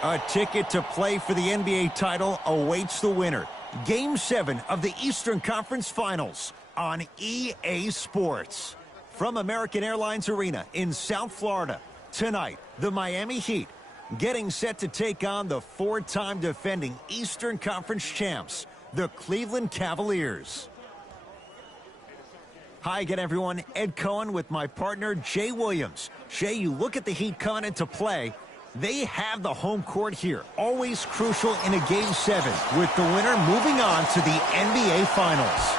A ticket to play for the NBA title awaits the winner. Game 7 of the Eastern Conference Finals on EA Sports. From American Airlines Arena in South Florida, tonight, the Miami Heat getting set to take on the 4-time defending Eastern Conference champs, the Cleveland Cavaliers. Hi again, everyone. Ed Cohen with my partner, Jay Williams. Jay, you look at the Heat coming into play. They have the home court here, always crucial in a Game 7, with the winner moving on to the NBA Finals.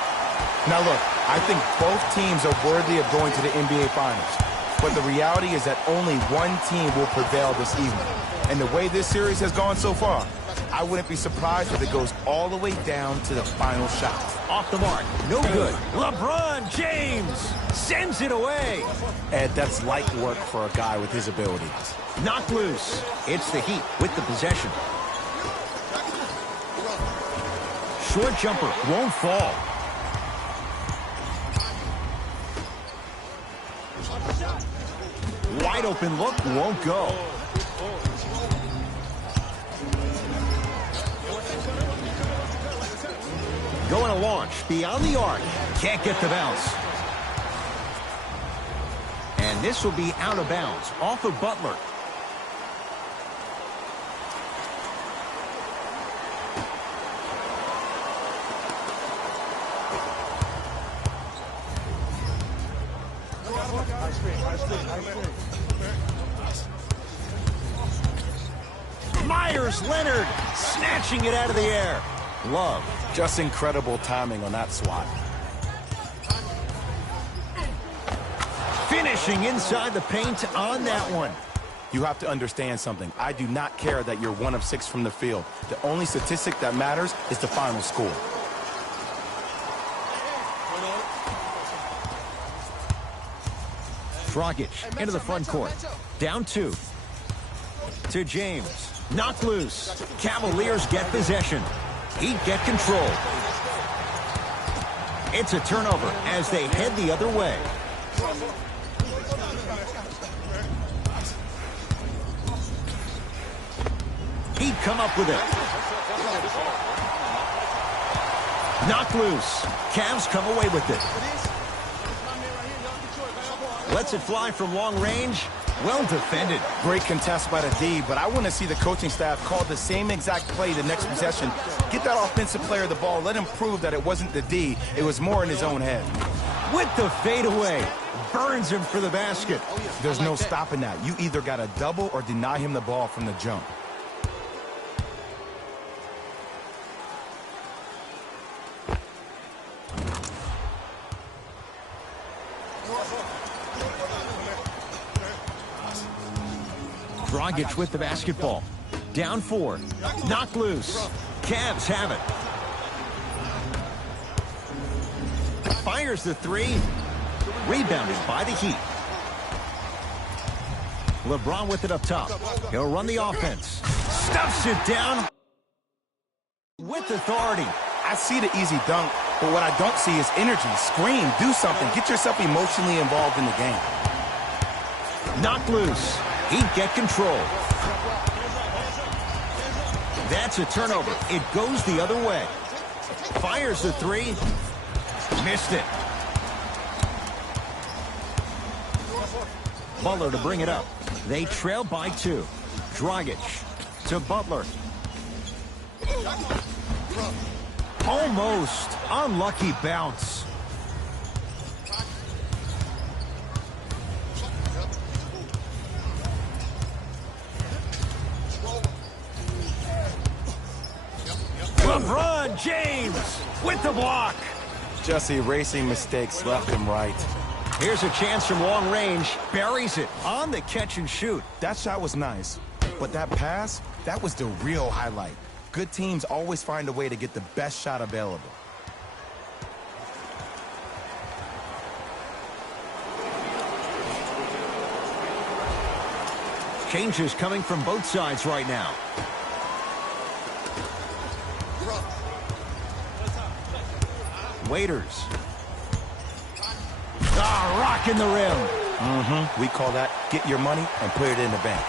Now look, I think both teams are worthy of going to the NBA Finals, but the reality is that only one team will prevail this evening. And the way this series has gone so far, I wouldn't be surprised if it goes all the way down to the final shot. Off the mark, no good. LeBron James sends it away. Ed, that's light work for a guy with his abilities. Knocked loose. It's the Heat with the possession. Short jumper won't fall. Wide open look won't go. Going to launch beyond the arc. Can't get the bounce. And this will be out of bounds off of Butler. Myers Leonard snatching it out of the air. Love. Just incredible timing on that swat. Finishing inside the paint on that one. You have to understand something. I do not care that you're 1 of 6 from the field. The only statistic that matters is the final score. Dragic into the front court. Down 2. To James. Knocked loose. Cavaliers get possession. Heat get control. It's a turnover as they head the other way. Heat come up with it. Knocked loose. Cavs come away with it. Lets it fly from long range. Well defended. Great contest by the D, but I want to see the coaching staff call the same exact play the next possession. Get that offensive player the ball. Let him prove that it wasn't the D. It was more in his own head. With the fadeaway. Burns him for the basket. There's no stopping that. You either got to double or deny him the ball from the jump. Dragic with the basketball. Down 4. Knocked loose. Cavs have it. Fires the 3. Rebounded by the Heat. LeBron with it up top. He'll run the offense. Stuffs it down with authority. I see the easy dunk, but what I don't see is energy. Scream, do something. Get yourself emotionally involved in the game. Knocked loose. He'd get control. That's a turnover. It goes the other way. Fires the 3. Missed it. Butler to bring it up. They trail by 2. Dragic to Butler. Almost. Unlucky bounce. LeBron James with the block. Just erasing mistakes left and right. Here's a chance from long range. Buries it on the catch and shoot. That shot was nice, but that pass, that was the real highlight. Good teams always find a way to get the best shot available. Changes coming from both sides right now. Waiters. Rocking the rim. We call that get your money and put it in the bank.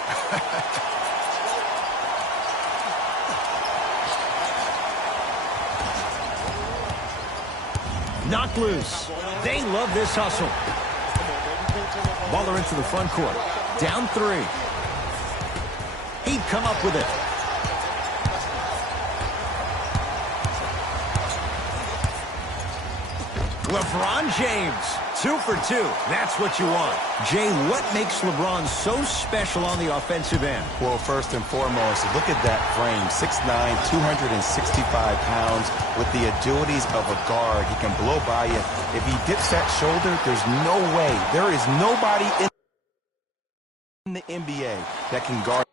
Knocked loose. They love this hustle. Butler into the front court. Down 3. He'd come up with it. LeBron James, 2 for 2. That's what you want. Jay, what makes LeBron so special on the offensive end? Well, first and foremost, look at that frame. 6'9", 265 pounds with the agilities of a guard. He can blow by you. If he dips that shoulder, there's no way. There is nobody in the NBA that can guard.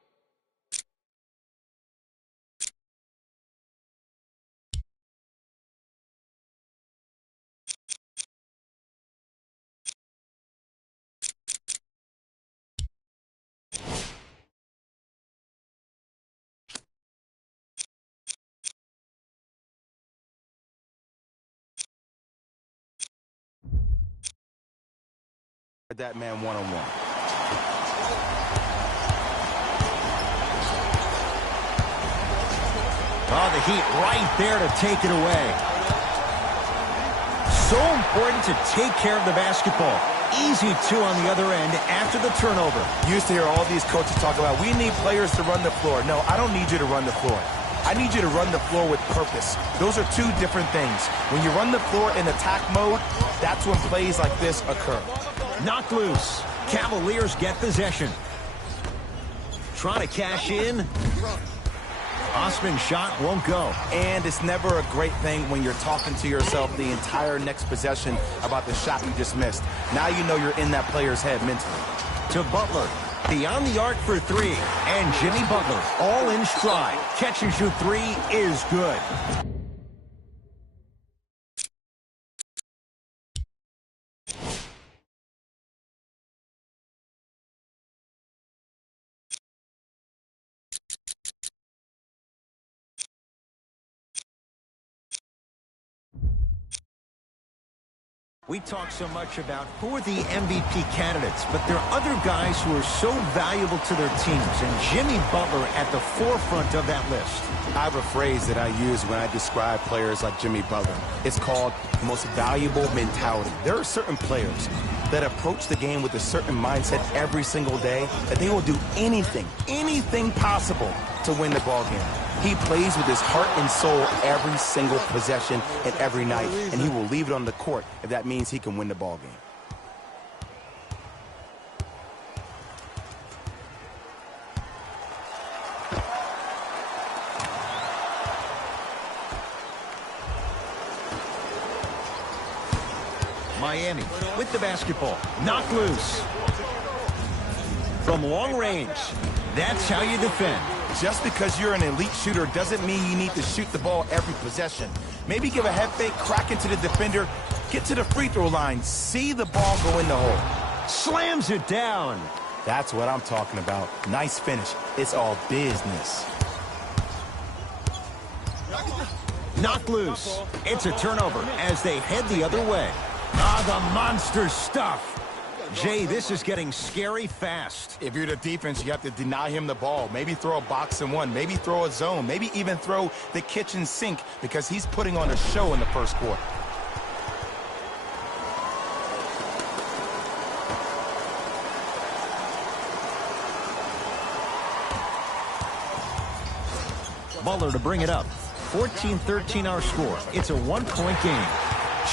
That man one-on-one. Oh, the Heat right there to take it away. So important to take care of the basketball. Easy 2 on the other end after the turnover. You used to hear all these coaches talk about, we need players to run the floor. No, I don't need you to run the floor. I need you to run the floor with purpose. Those are 2 different things. When you run the floor in attack mode, that's when plays like this occur. Knocked loose. Cavaliers get possession. Trying to cash in. Osman's shot won't go. And it's never a great thing when you're talking to yourself the entire next possession about the shot you just missed. Now you know you're in that player's head mentally. To Butler. Beyond the arc for 3. And Jimmy Butler all in stride. Catch and shoot 3 is good. We talk so much about who are the MVP candidates, but there are other guys who are so valuable to their teams, and Jimmy Butler at the forefront of that list. I have a phrase that I use when I describe players like Jimmy Butler. It's called most valuable mentality. There are certain players that approach the game with a certain mindset every single day that they will do anything possible to win the ball game. He plays with his heart and soul every single possession and every night, and he will leave it on the court if that means he can win the ball game. Miami with the basketball. Knocked loose. From long range. That's how you defend. Just because you're an elite shooter doesn't mean you need to shoot the ball every possession. Maybe give a head fake, crack into the defender, get to the free throw line, see the ball go in the hole. Slams it down. That's what I'm talking about. Nice finish. It's all business. Knocked loose. It's a turnover as they head the other way. Ah, the monster stuff. Jay, this is getting scary fast. If you're the defense, you have to deny him the ball. Maybe throw a box and one. Maybe throw a zone. Maybe even throw the kitchen sink because he's putting on a show in the first quarter. Butler to bring it up. 14-13 our score. It's a one-point game.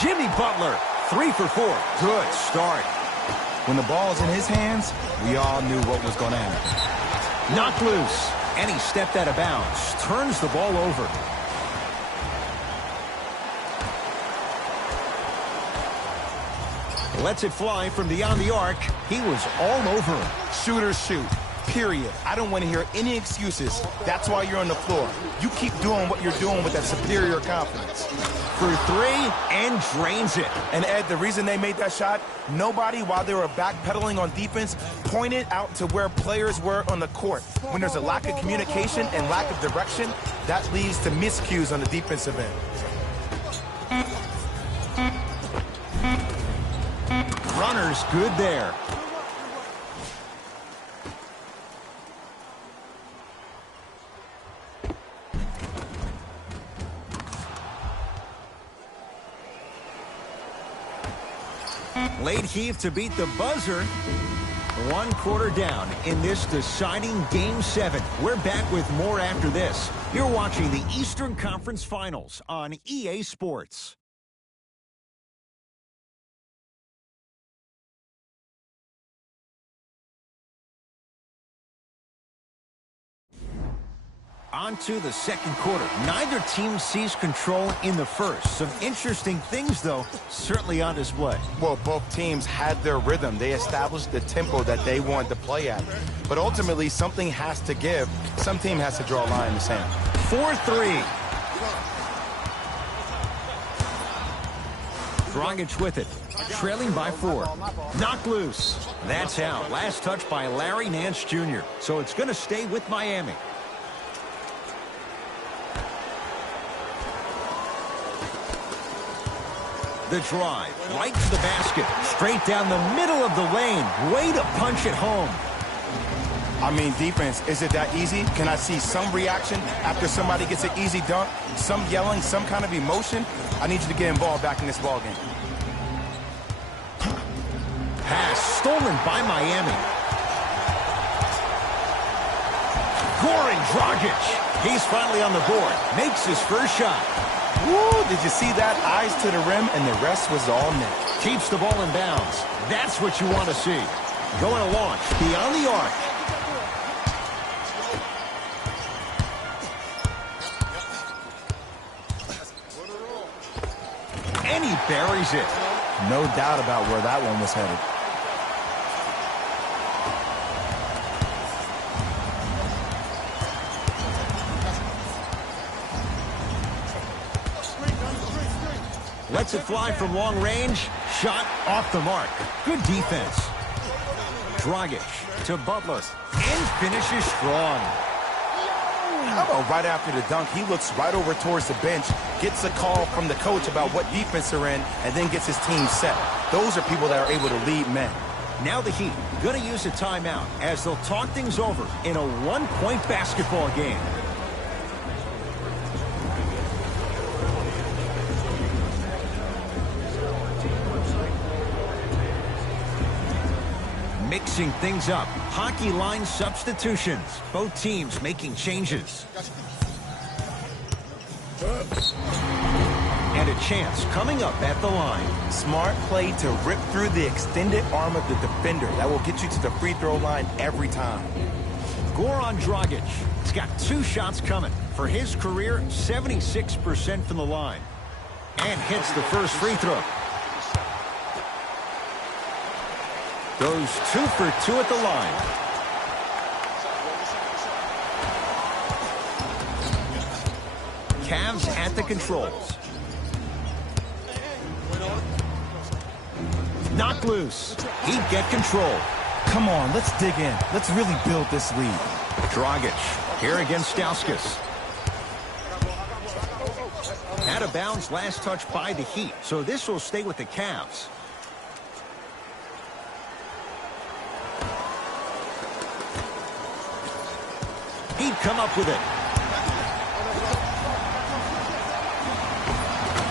Jimmy Butler, 3 for 4. Good start. When the ball's in his hands, we all knew what was going to happen. Knocked loose, and he stepped out of bounds. Turns the ball over. Lets it fly from beyond the arc. He was all over him. Shooters shoot. Period. I don't want to hear any excuses. That's why you're on the floor. You keep doing what you're doing with that superior confidence. For 3 and drains it. And Ed, the reason they made that shot, nobody, while they were backpedaling on defense, pointed out to where players were on the court. When there's a lack of communication and lack of direction, that leads to miscues on the defensive end. Runner's good there. Late heave to beat the buzzer. 1 quarter down in this deciding Game 7. We're back with more after this. You're watching the Eastern Conference Finals on EA Sports. On to the second quarter. Neither team sees control in the first. Some interesting things, though, certainly on display. Well, both teams had their rhythm. They established the tempo that they wanted to play at. But ultimately, something has to give. Some team has to draw a line in the sand. 4-3. Dragic with it. Trailing by 4. Knocked loose. That's out. Last touch by Larry Nance Jr. So it's going to stay with Miami. The drive, right to the basket, straight down the middle of the lane. Way to punch it home. I mean, defense, is it that easy? Can I see some reaction after somebody gets an easy dunk? Some yelling, some kind of emotion? I need you to get involved back in this ballgame. Pass stolen by Miami. Goran Dragic. He's finally on the board. Makes his first shot. Woo, did you see that? Eyes to the rim, and the rest was all net. Keeps the ball in bounds. That's what you want to see. Going to launch beyond the arc. And he buries it. No doubt about where that one was headed. Lets it fly from long range. Shot off the mark. Good defense. Dragic to Butler. And finishes strong. How about right after the dunk, he looks right over towards the bench, gets a call from the coach about what defense they're in, and then gets his team set. Those are people that are able to lead men. Now the Heat going to use a timeout as they'll talk things over in a one-point basketball game. Mixing things up. Hockey line substitutions. Both teams making changes. And a chance coming up at the line. Smart play to rip through the extended arm of the defender. That will get you to the free throw line every time. Goran Dragic. He's got 2 shots coming. For his career, 76% from the line. And hits the first free throw. Goes 2 for 2 at the line. Cavs at the controls. Knocked loose. He'd get control. Come on, let's dig in. Let's really build this lead. Dragic here against Stauskas. Out of bounds, last touch by the Heat, so this will stay with the Cavs. He'd come up with it.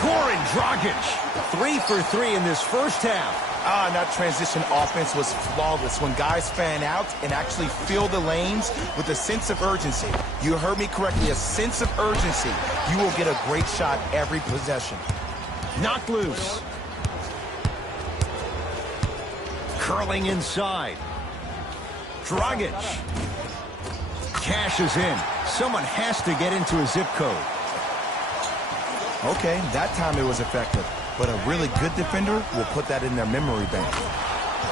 Goran Dragic, 3 for 3 in this first half. And that transition offense was flawless when guys fan out and actually fill the lanes with a sense of urgency. You heard me correctly, a sense of urgency. You will get a great shot every possession. Knocked loose. Curling inside. Dragic. Cashes in. Someone has to get into a zip code. Okay, that time it was effective. But a really good defender will put that in their memory bank.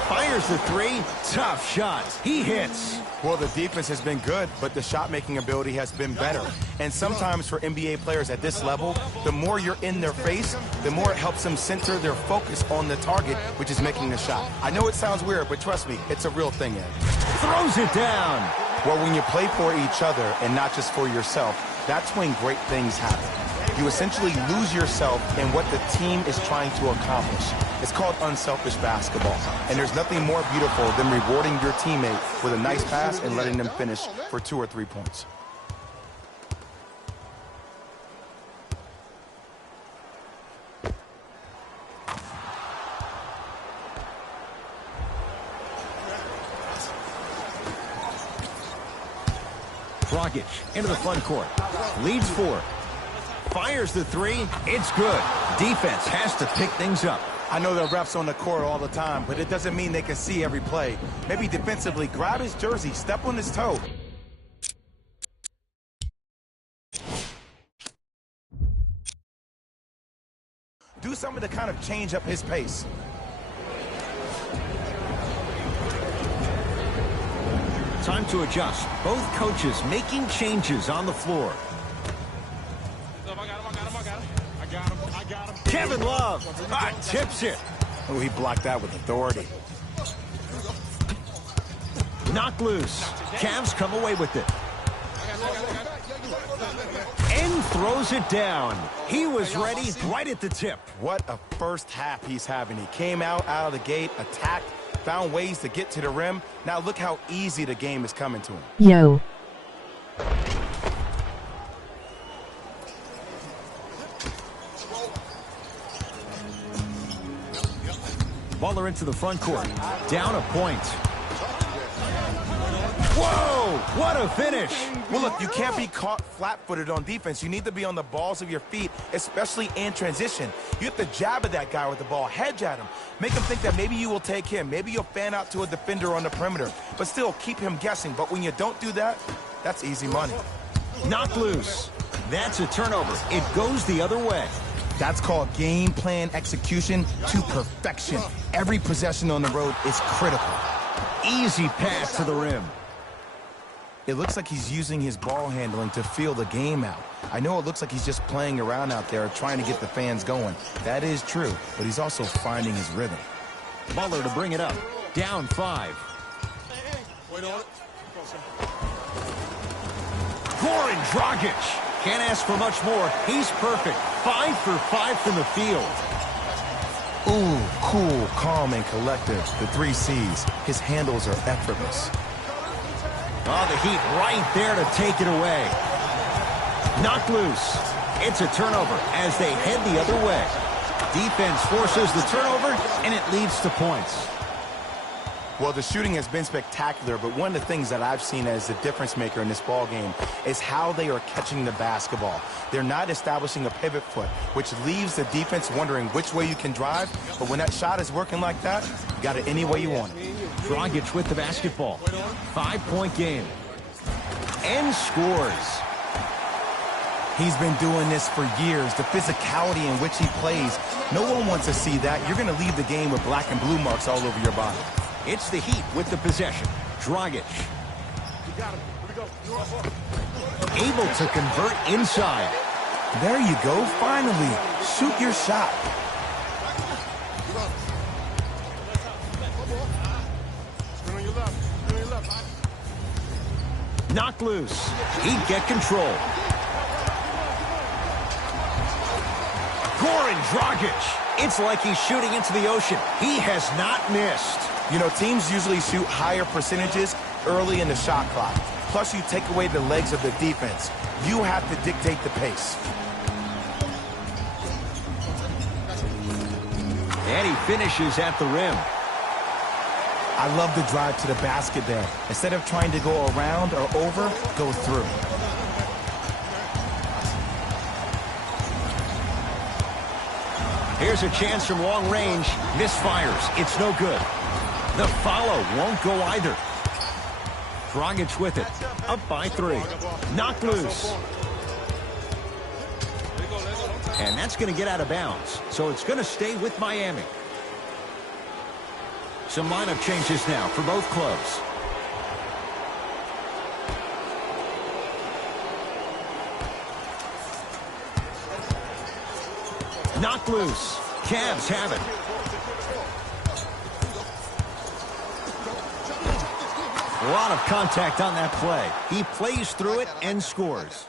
Fires the 3. Tough shot. He hits. Well, the defense has been good, but the shot-making ability has been better. And sometimes for NBA players at this level, the more you're in their face, the more it helps them center their focus on the target, which is making the shot. I know it sounds weird, but trust me, it's a real thing, Ed. Throws it down. Well, when you play for each other and not just for yourself, that's when great things happen. You essentially lose yourself in what the team is trying to accomplish. It's called unselfish basketball. And there's nothing more beautiful than rewarding your teammate with a nice pass and letting them finish for 2 or 3 points. Dragic into the front court. Leads 4. Fires the 3. It's good. Defense has to pick things up. I know there are refs on the court all the time, but it doesn't mean they can see every play. Maybe defensively, grab his jersey, step on his toe. Do something to kind of change up his pace. Time to adjust. Both coaches making changes on the floor. Kevin Love tips it. Oh, he blocked that with authority. Knocked loose. Cavs come away with it. And throws it down. He was ready right at the tip. What a first half he's having. He came out of the gate, attacked, found ways to get to the rim. Now look how easy the game is coming to him. Yo. Baller into the front court. Down a point. Whoa! What a finish! Well, look, you can't be caught flat-footed on defense. You need to be on the balls of your feet, especially in transition. You have to jab at that guy with the ball, hedge at him. Make him think that maybe you will take him. Maybe you'll fan out to a defender on the perimeter. But still, keep him guessing. But when you don't do that, that's easy money. Knocked loose. That's a turnover. It goes the other way. That's called game plan execution to perfection. Every possession on the road is critical. Easy pass to the rim. It looks like he's using his ball handling to feel the game out. I know it looks like he's just playing around out there trying to get the fans going. That is true, but he's also finding his rhythm. Butler to bring it up. Down 5. Goran Dragic. Can't ask for much more. He's perfect. 5 for 5 from the field. Ooh, cool, calm, and collective. The 3 C's. His handles are effortless. Oh, the Heat right there to take it away. Knocked loose. It's a turnover as they head the other way. Defense forces the turnover, and it leads to points. Well, the shooting has been spectacular, but one of the things that I've seen as the difference maker in this ball game is how they are catching the basketball. They're not establishing a pivot foot, which leaves the defense wondering which way you can drive. But when that shot is working like that, you got it any way you want it. Dragic with the basketball. 5-point game. And scores. He's been doing this for years. The physicality in which he plays, no one wants to see that. You're going to leave the game with black and blue marks all over your body. It's the Heat with the possession. Dragic. Able to convert inside. There you go, finally. Shoot your shot. Knocked loose. He'd get control. Goran Dragic. It's like he's shooting into the ocean. He has not missed. You know, teams usually shoot higher percentages early in the shot clock. Plus, you take away the legs of the defense. You have to dictate the pace. And he finishes at the rim. I love the drive to the basket there. Instead of trying to go around or over, go through. Here's a chance from long range. Misfires. It's no good. The follow won't go either. Dragic with it. Up by 3. Knocked loose. And that's going to get out of bounds. So it's going to stay with Miami. Some lineup changes now for both clubs. Knocked loose. Cavs have it. A lot of contact on that play. He plays through it and scores.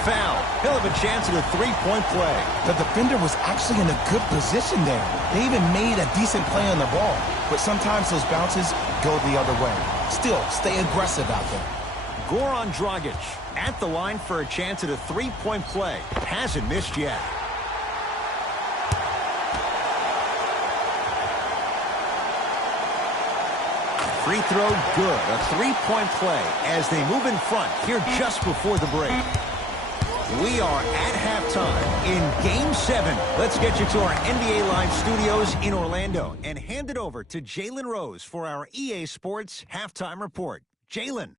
Foul. He'll have a chance at a three-point play. The defender was actually in a good position there. They even made a decent play on the ball. But sometimes those bounces go the other way. Still, stay aggressive out there. Goran Dragic at the line for a chance at a three-point play. Hasn't missed yet. Free throw good. A three-point play as they move in front here just before the break. We are at halftime in Game 7. Let's get you to our NBA Live studios in Orlando and hand it over to Jalen Rose for our EA Sports Halftime Report. Jalen.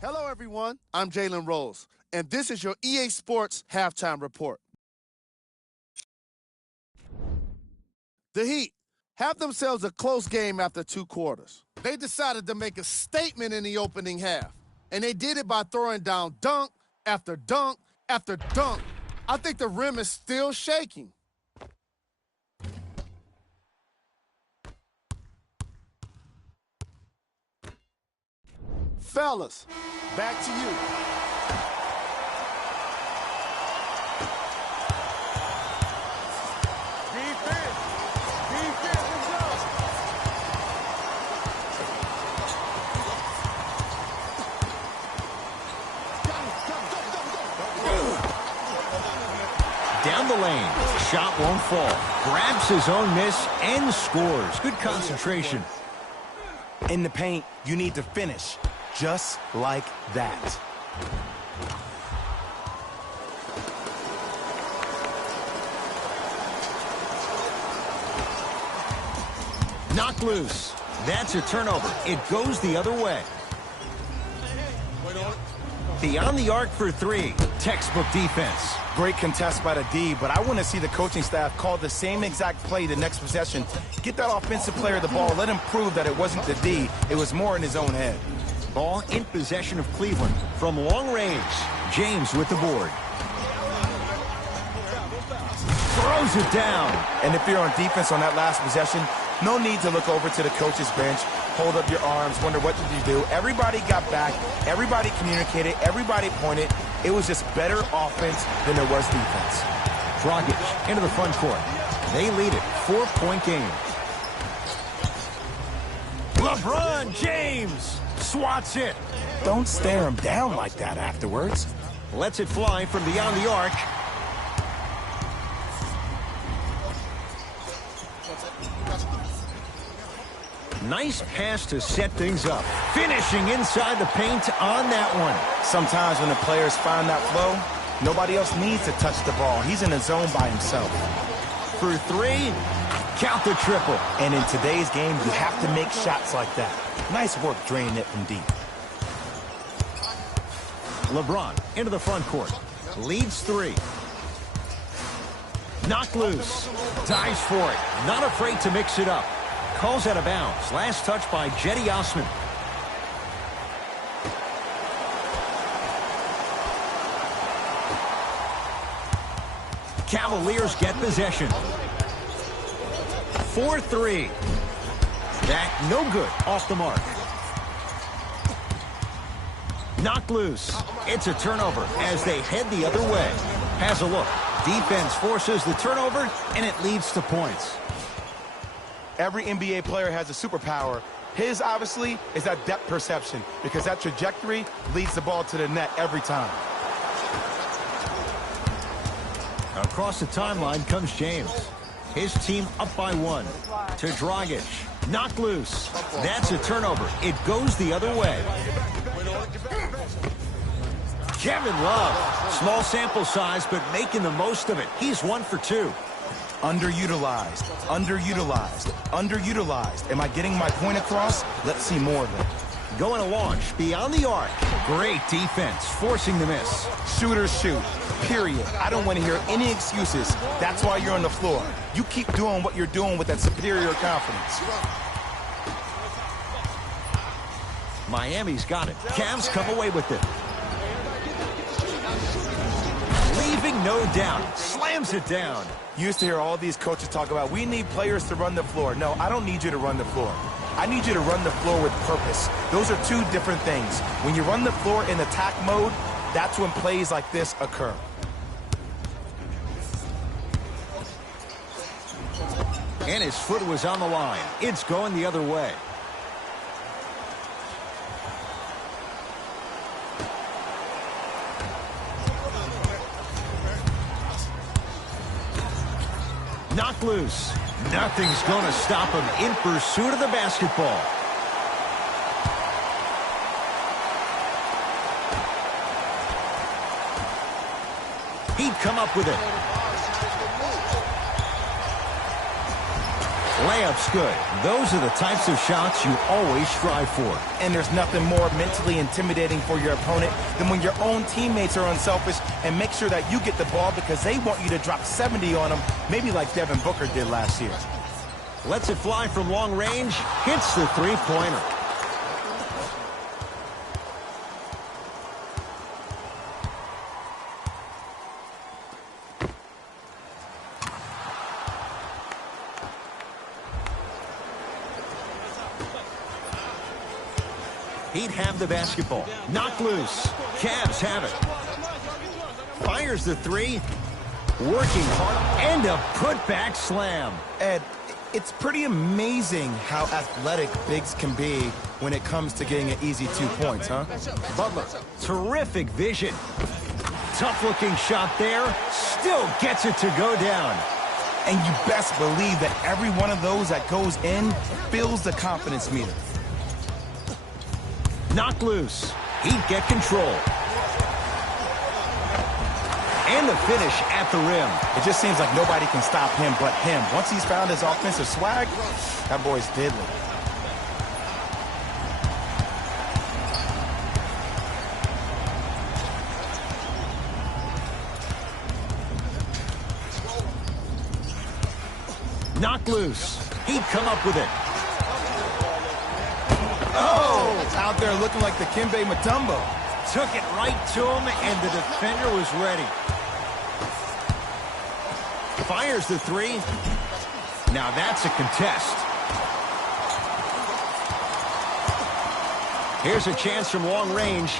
Hello, everyone. I'm Jalen Rose, and this is your EA Sports Halftime Report. The Heat have themselves a close game after 2 quarters. They decided to make a statement in the opening half, and they did it by throwing down dunk after dunk after dunk. I think the rim is still shaking. Fellas, back to you. Defense, let's go. Down the lane, shot won't fall. Grabs his own miss and scores. Good concentration. In the paint, you need to finish. Just like that. Knocked loose. That's a turnover. It goes the other way. Beyond the arc for 3. Textbook defense. Great contest by the D, but I want to see the coaching staff call the same exact play the next possession. Get that offensive player the ball. Let him prove that it wasn't the D. It was more in his own head. Ball in possession of Cleveland. From long range, James with the board. Throws it down. And if you're on defense on that last possession, no need to look over to the coach's bench, hold up your arms, wonder what did you do. Everybody got back. Everybody communicated. Everybody pointed. It was just better offense than there was defense. Dragic into the front court. They lead it. 4-point game. LeBron James swats it. Don't stare him down like that afterwards. Lets it fly from beyond the arc. Nice pass to set things up. Finishing inside the paint on that one. Sometimes when the players find that flow, nobody else needs to touch the ball. He's in a zone by himself. For three, count the triple. And in today's game, you have to make shots like that. Nice work draining it from deep. LeBron into the front court. Leads three. Knocked loose. Dives for it. Not afraid to mix it up. Calls out of bounds. Last touch by Cedi Osman. Cavaliers get possession. 4-3. That no good. Off the mark. Knocked loose. It's a turnover as they head the other way. Has a look. Defense forces the turnover, and it leads to points. Every NBA player has a superpower. His, obviously, is that depth perception, because that trajectory leads the ball to the net every time. Across the timeline comes James. His team up by one. To Dragic. Knocked loose. That's a turnover. It goes the other way. Kevin Love. Small sample size, but making the most of it. He's 1 for 2. Underutilized, underutilized, underutilized. Am I getting my point across? Let's see more of it. Going to launch beyond the arc. Great defense, forcing the miss. Shooters shoot, period. I don't want to hear any excuses. That's why you're on the floor. You keep doing what you're doing with that superior confidence. Miami's got it. Cavs come away with it. Leaving no doubt. Slams it down. You used to hear all these coaches talk about, we need players to run the floor. No, I don't need you to run the floor. I need you to run the floor with purpose. Those are two different things. When you run the floor in attack mode, that's when plays like this occur. And his foot was on the line. It's going the other way. Knocked loose. Nothing's going to stop him in pursuit of the basketball. He'd come up with it. Layup's good. Those are the types of shots you always strive for. And there's nothing more mentally intimidating for your opponent than when your own teammates are unselfish and make sure that you get the ball because they want you to drop 70 on them, maybe like Devin Booker did last year. Lets it fly from long range. Hits the three-pointer. He'd have the basketball. Knocked loose. Cavs have it. Fires the three. Working hard. And a putback slam. Ed, it's pretty amazing how athletic bigs can be when it comes to getting an easy 2 points, huh? Butler, terrific vision. Tough-looking shot there. Still gets it to go down. And you best believe that every one of those that goes in fills the confidence meter. Knocked loose. He'd get control. And the finish at the rim. It just seems like nobody can stop him but him. Once he's found his offensive swag, that boy's deadly. Knocked loose. He'd come up with it. Oh, out there looking like the Kimbe Mutombo. Took it right to him, and the defender was ready. Fires the three. Now that's a contest. Here's a chance from long range.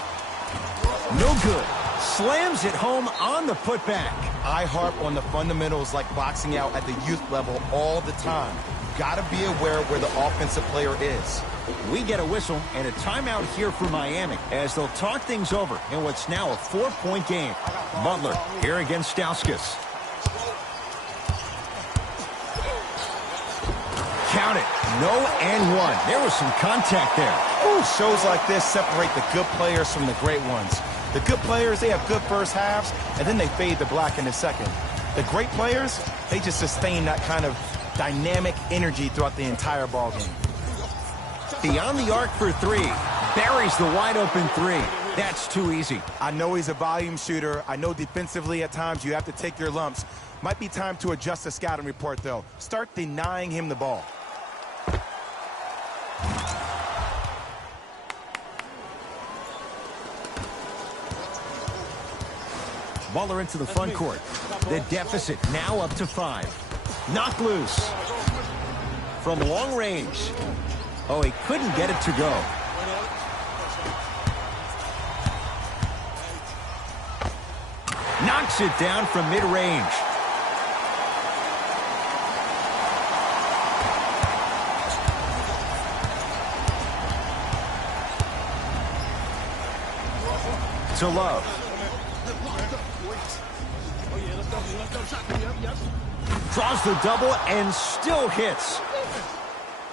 No good. Slams it home on the putback. I harp on the fundamentals like boxing out at the youth level all the time. Gotta be aware where the offensive player is. We get a whistle and a timeout here for Miami as they'll talk things over in what's now a 4-point game. Butler here against Stauskas. Count it. No and one. There was some contact there. Ooh, shows like this separate the good players from the great ones. The good players, they have good first halves, and then they fade to black in the second. The great players, they just sustain that kind of dynamic energy throughout the entire ball game. Beyond the arc for three. Buries the wide open three. That's too easy. I know he's a volume shooter. I know defensively at times you have to take your lumps. Might be time to adjust the scouting report, though. Start denying him the ball. Waller into the front court. The deficit now up to 5. Knocked loose. From long range. Oh, he couldn't get it to go. Knocks it down from mid-range. To Love. Draws the double and still hits.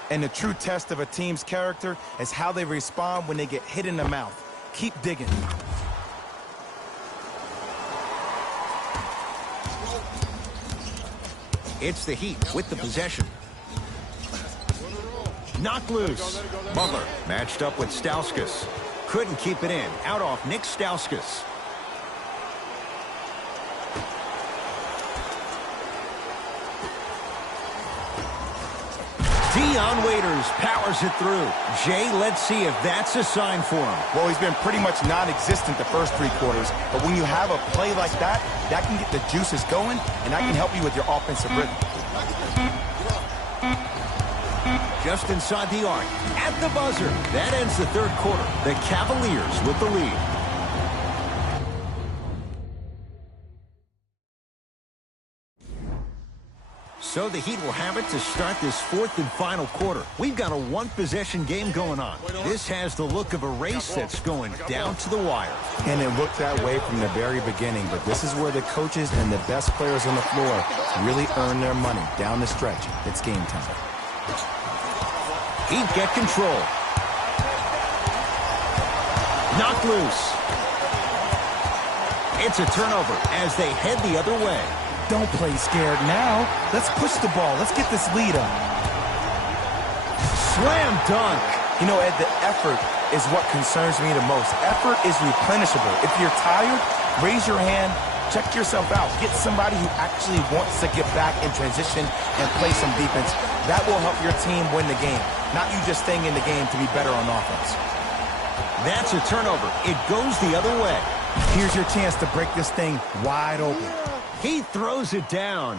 And the true test of a team's character is how they respond when they get hit in the mouth. Keep digging. It's the Heat with the possession. Knocked loose. Butler matched up with Stauskas. Couldn't keep it in. Out off Nick Stauskas. Dion Waiters powers it through. Jay, let's see if that's a sign for him. Well, he's been pretty much non-existent the first 3 quarters, but when you have a play like that, that can get the juices going, and that can help you with your offensive rhythm. Just inside the arc, at the buzzer. That ends the third quarter. The Cavaliers with the lead. So the Heat will have it to start this fourth and final quarter. We've got a one-possession game going on. This has the look of a race that's going down to the wire. And it looked that way from the very beginning, but this is where the coaches and the best players on the floor really earn their money down the stretch. It's game time. Heat get control. Knocked loose. It's a turnover as they head the other way. Don't play scared now. Let's push the ball. Let's get this lead up. Slam dunk. You know, Ed, the effort is what concerns me the most. Effort is replenishable. If you're tired, raise your hand, check yourself out. Get somebody who actually wants to get back in transition and play some defense. That will help your team win the game, not you just staying in the game to be better on offense. That's a turnover. It goes the other way. Here's your chance to break this thing wide open. He throws it down.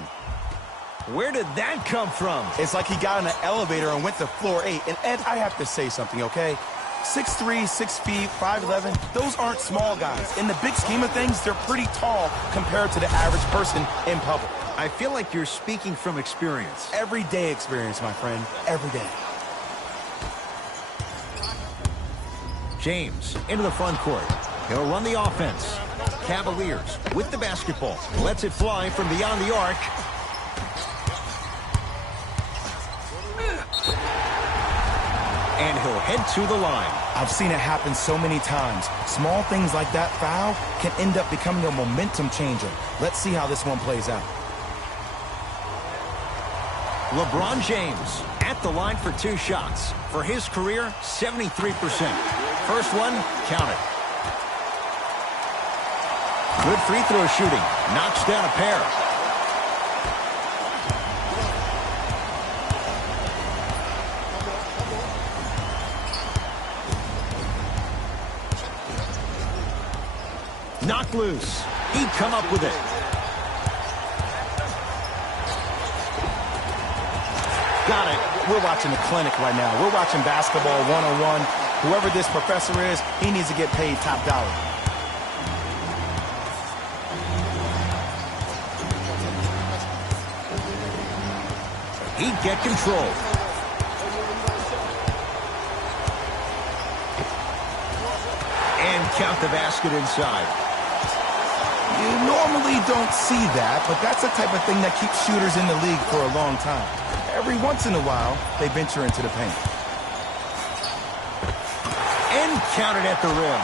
Where did that come from? It's like he got in an elevator and went to floor 8. And Ed, I have to say something, okay? 6'3", 6 feet, 5'11", those aren't small guys. In the big scheme of things, they're pretty tall compared to the average person in public. I feel like you're speaking from experience. Everyday experience, my friend. Every day. James into the front court. He'll run the offense. Cavaliers with the basketball. Lets it fly from beyond the arc. And he'll head to the line. I've seen it happen so many times. Small things like that foul can end up becoming a momentum changer. Let's see how this one plays out. LeBron James at the line for 2 shots. For his career, 73%. First one, count it. Good free throw shooting. Knocks down a pair. Knocked loose. He'd come up with it. Got it. We're watching a clinic right now. We're watching basketball one-on-one. Whoever this professor is, he needs to get paid top dollar. He'd get control. And count the basket inside. You normally don't see that, but that's the type of thing that keeps shooters in the league for a long time. every once in a while, they venture into the paint. And counted at the rim.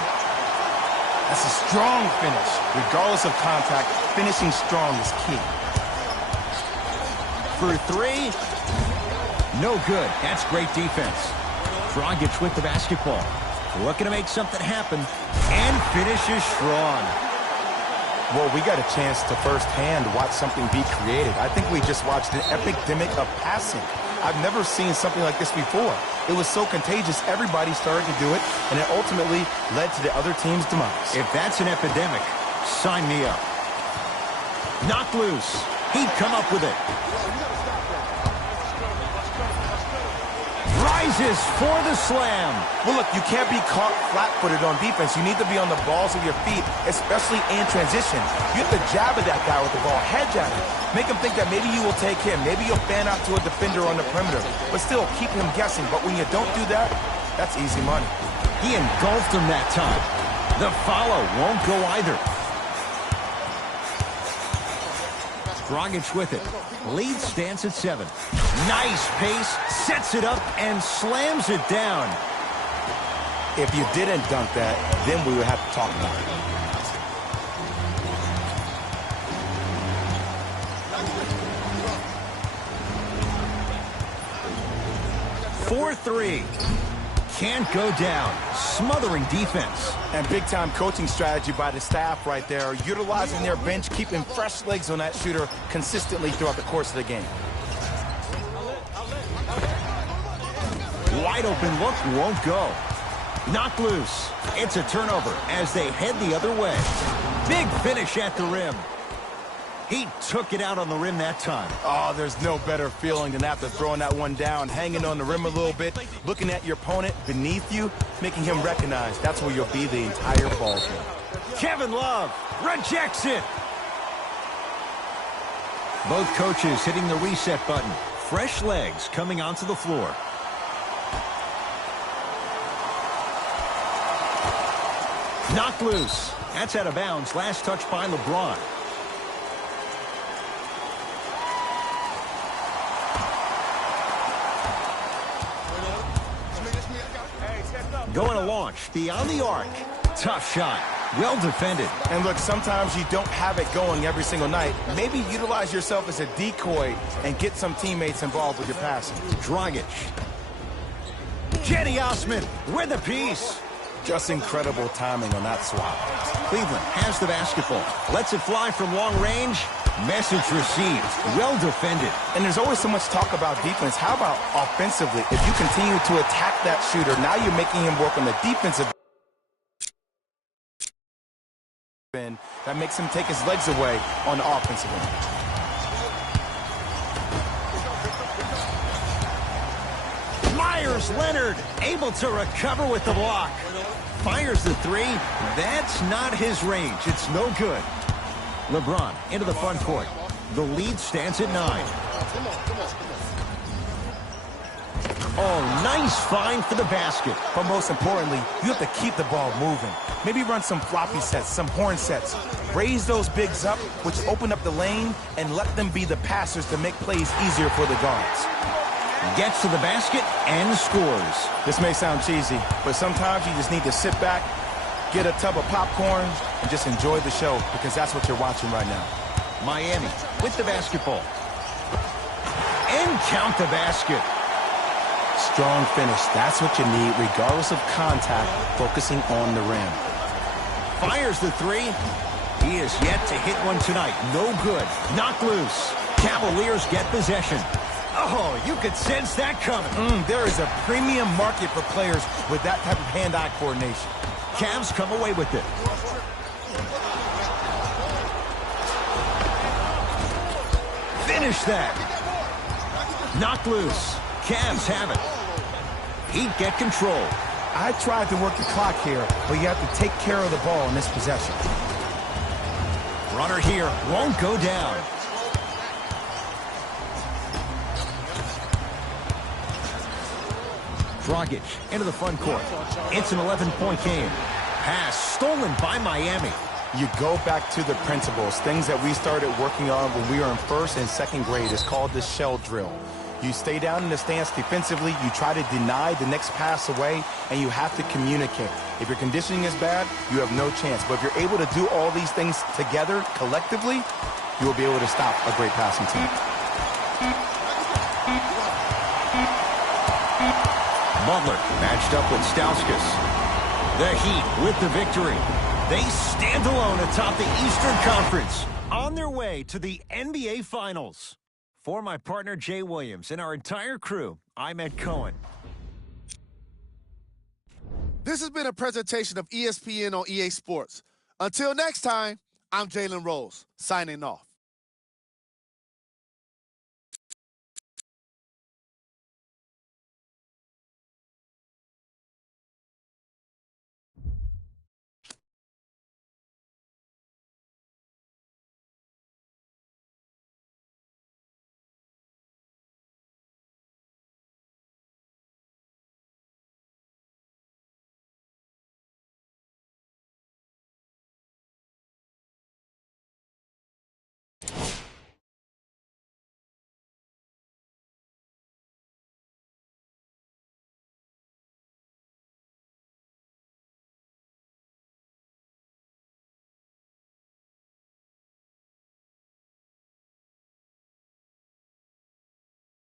That's a strong finish. Regardless of contact, finishing strong is key. For three, no good. That's great defense. Dragic with the basketball. Looking to make something happen. And finishes strong. Well, we got a chance to firsthand watch something be created. I think we just watched an epidemic of passing. I've never seen something like this before. It was so contagious, everybody started to do it, and it ultimately led to the other team's demise. If that's an epidemic, sign me up. Knocked loose. He'd come up with it. Rises for the slam. Well, look, you can't be caught flat-footed on defense. You need to be on the balls of your feet, especially in transition. You have to jab at that guy with the ball, hedge at him. Make him think that maybe you will take him. Maybe you'll fan out to a defender on the perimeter. But still, keep him guessing. But when you don't do that, that's easy money. He engulfed him that time. The follow won't go either. Dragic with it. Lead stands at 7. Nice pace, sets it up, and slams it down. If you didn't dunk that, then we would have to talk about it. For three. Can't go down. Smothering defense. And big-time coaching strategy by the staff right there, utilizing their bench, keeping fresh legs on that shooter consistently throughout the course of the game. Wide open look won't go. Knocked loose. It's a turnover as they head the other way. Big finish at the rim. He took it out on the rim that time. Oh, there's no better feeling than after throwing that one down, hanging on the rim a little bit, looking at your opponent beneath you, making him recognize that's where you'll be the entire ball game. Kevin Love rejects it. Both coaches hitting the reset button. Fresh legs coming onto the floor. Knocked loose. That's out of bounds. Last touch by LeBron. Going to launch beyond the arc. Tough shot. Well defended. And look, sometimes you don't have it going every single night. Maybe utilize yourself as a decoy and get some teammates involved with your passing. Dragic. Cedi Osman with a piece. Just incredible timing on that swap. Cleveland has the basketball. Lets it fly from long range. Message received. Well defended. And there's always so much talk about defense. How about offensively? If you continue to attack that shooter, now you're making him work on the defensive end. That makes him take his legs away on the offensive end. Myers Leonard able to recover with the block. Fires the three. That's not his range. It's no good. LeBron into the front court. The lead stands at 9. Oh, nice find for the basket. But most importantly, you have to keep the ball moving. Maybe run some floppy sets, some horn sets. Raise those bigs up, which open up the lane, and let them be the passers to make plays easier for the guards. Gets to the basket and scores. This may sound cheesy, but sometimes you just need to sit back, get a tub of popcorn, and just enjoy the show, because that's what you're watching right now. Miami with the basketball. And count the basket. Strong finish. That's what you need, regardless of contact, focusing on the rim. Fires the three. He is yet to hit one tonight. No good. Knocked loose. Cavaliers get possession. Oh, you could sense that coming. There is a premium market for players with that type of hand-eye coordination. Cavs come away with it. Finish that. Knocked loose. Cavs have it. Heat get control. I tried to work the clock here, but you have to take care of the ball in this possession. Runner here won't go down. Dragic into the front court. It's an 11-point game. Pass stolen by Miami. You go back to the principles, things that we started working on when we were in first and second grade. It's called the shell drill. You stay down in the stance defensively, you try to deny the next pass away, and you have to communicate. If your conditioning is bad, you have no chance. But if you're able to do all these things together, collectively, you will be able to stop a great passing team. Butler matched up with Stauskas. The Heat with the victory. They stand alone atop the Eastern Conference on their way to the NBA Finals. For my partner Jay Williams and our entire crew, I'm Ed Cohen. This has been a presentation of ESPN on EA Sports. Until next time, I'm Jalen Rose, signing off.